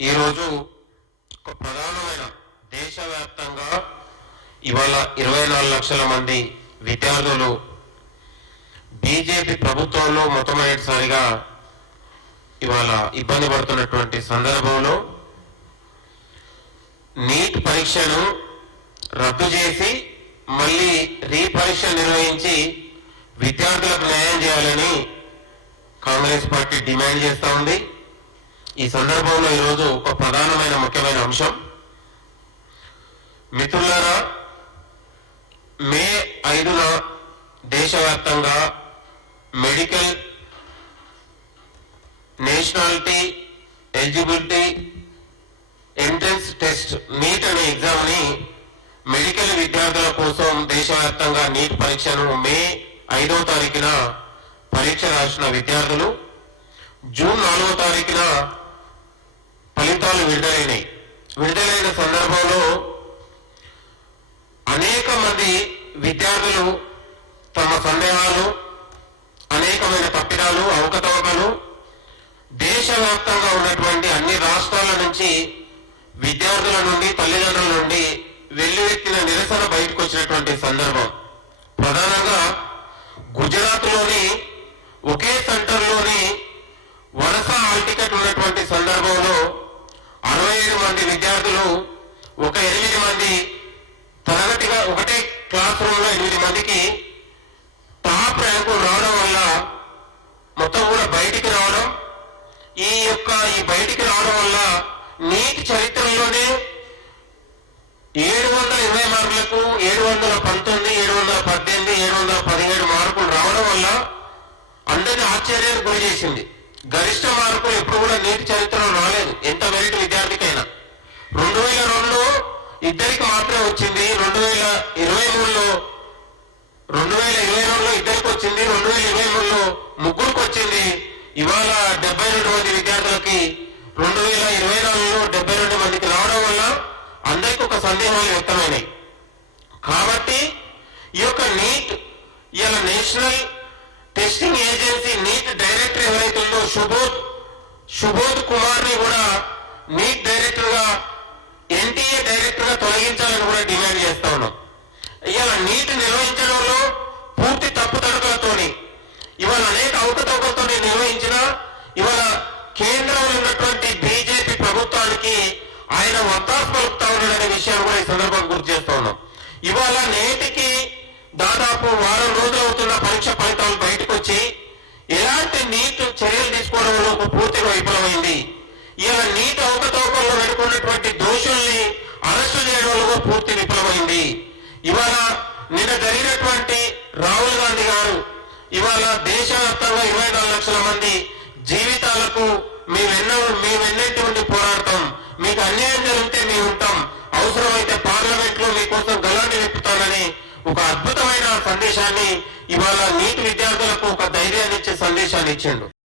ఈరోజు ఒక ప్రధానమైన దేశవ్యాప్తంగా ఇవాళ 24 లక్షల మంది విద్యార్థులు బీజేపీ ప్రభుత్వంలో మొట్టమొదటిసారిగా ఇవాళ ఇబ్బంది పడుతున్నటువంటి సందర్భంలో నీట్ పరీక్షను రద్దు చేసి మళ్ళీ రీపరీక్ష నిర్వహించి విద్యార్థులకు న్యాయం చేయాలని కాంగ్రెస్ పార్టీ డిమాండ్ చేస్తూ ఉంది. ఈ సందర్భంలో ఈరోజు ఒక ప్రధానమైన ముఖ్యమైన అంశం, మిత్రులారా, మే 5న దేశవ్యాప్తంగా medical nationality eligibility entrance test neat అనే ఎగ్జామ్ ని మెడికల్ విద్యార్థుల కోసం దేశవ్యాప్తంగా నీట్ పరీక్షను మే 5వ తారీఖున పరీక్ష రాసిన విద్యార్థులు జూన్ 4వ తారీఖున ఫలితాలు విడుదలైన సందర్భంలో అనేక మంది విద్యార్థులు తమ సందేహాలు, అనేకమైన తప్పిదాలు, అవకతవకలు దేశవ్యాప్తంగా ఉన్నటువంటి అన్ని రాష్ట్రాల నుంచి విద్యార్థుల నుండి, తల్లిదండ్రుల నుండి వెల్లువెత్తిన నిరసన బయటకు వచ్చినటువంటి సందర్భం. ప్రధానంగా గుజరాత్లోని ఒకే సెంటర్లోని వరుస హాల్ టికెట్ ఉన్నటువంటి సందర్భంలో 67 మంది విద్యార్థులు, 8 మంది తరగతిగా ఒకటే క్లాస్ రూమ్ లో 8 మందికి టాప్ ర్యాంకు రావడం వల్ల మొత్తం కూడా బయటికి రావడం, ఈ బయటికి రావడం వల్ల నీట్ చరిత్రలోనే 720 మార్కులకు 719, 718, 717 మార్కులు రావడం వల్ల అందరినీ ఆశ్చర్యానికి గురి చేసింది. గరిష్ట మార్కులు ఎప్పుడు కూడా నీటి చరిత్రలో రాలేదు, ఎంత మెరిట్ విద్యార్థికైనా. 2002లో ఇద్దరికి మాత్రమే వచ్చింది, 2023లో ఇద్దరికి వచ్చింది, 2023లో ముగ్గురికి వచ్చింది. ఇవాళ 72 మంది విద్యార్థులకి 2024లో 72 మందికి రావడం వల్ల అందరికీ ఒక సందేహాలు వ్యక్తమైనాయి. కాబట్టి ఈ యొక్క నీట్ ఇలా national testing agency NEET director ఎవరైతే ఉందో సుబోధ్ కుమార్ ని కూడా నీట్ డైరెక్టర్ గా, ఎన్టీఏ డైరెక్టర్ గా తొలగించాలని కూడా డిమాండ్ చేస్తా ఉన్నాం. ఇవాళ నీట్ నిర్వహించడంలో పూర్తి తప్పుతడకలతోని, ఇవాళ అనేక అవకతవకలతో నిర్వహించిన ఇవాళ కేంద్రంలో ఉన్నటువంటి బీజేపీ ప్రభుత్వానికి ఆయన వత్తాసు పలుకుతా ఉన్నాడనే విషయాన్ని కూడా ఈ సందర్భంగా గుర్తు చేస్తా ఉన్నాం. ఇవాళ నేటికి దాదాపు వారం రోజులు అవుతున్న పరీక్ష ఫలితాలు బయటకు వచ్చి ఎలాంటి నీట్ చర్యలు తీసుకోవడంలో పూర్తిగా విఫలమైంది. ఇలా నీట్ అవకతవకల్లో పెట్టుకున్నటువంటి దోషుల్ని అరెస్టు చేయడంలో పూర్తి విఫలమైంది. ఇవాళ నిన్న జరిగినటువంటి రాహుల్ గాంధీ గారు ఇవాళ దేశవ్యాప్తంగా 24 లక్షల మంది జీవితాలకు మేమెన్నటి ఉండి పోరాడతాం, మీకు అన్యాయం జరిగితే మేము ఉంటాం, అవసరమైతే పార్లమెంట్ లో మీకోసం గలాన్ని విప్పుతానని ఒక అద్భుతమైన సందేశాన్ని ఇవాళ నీట్ విద్యార్థులకు ఒక ధైర్యాన్ని ఇచ్చే సందేశాన్ని ఇచ్చిండు.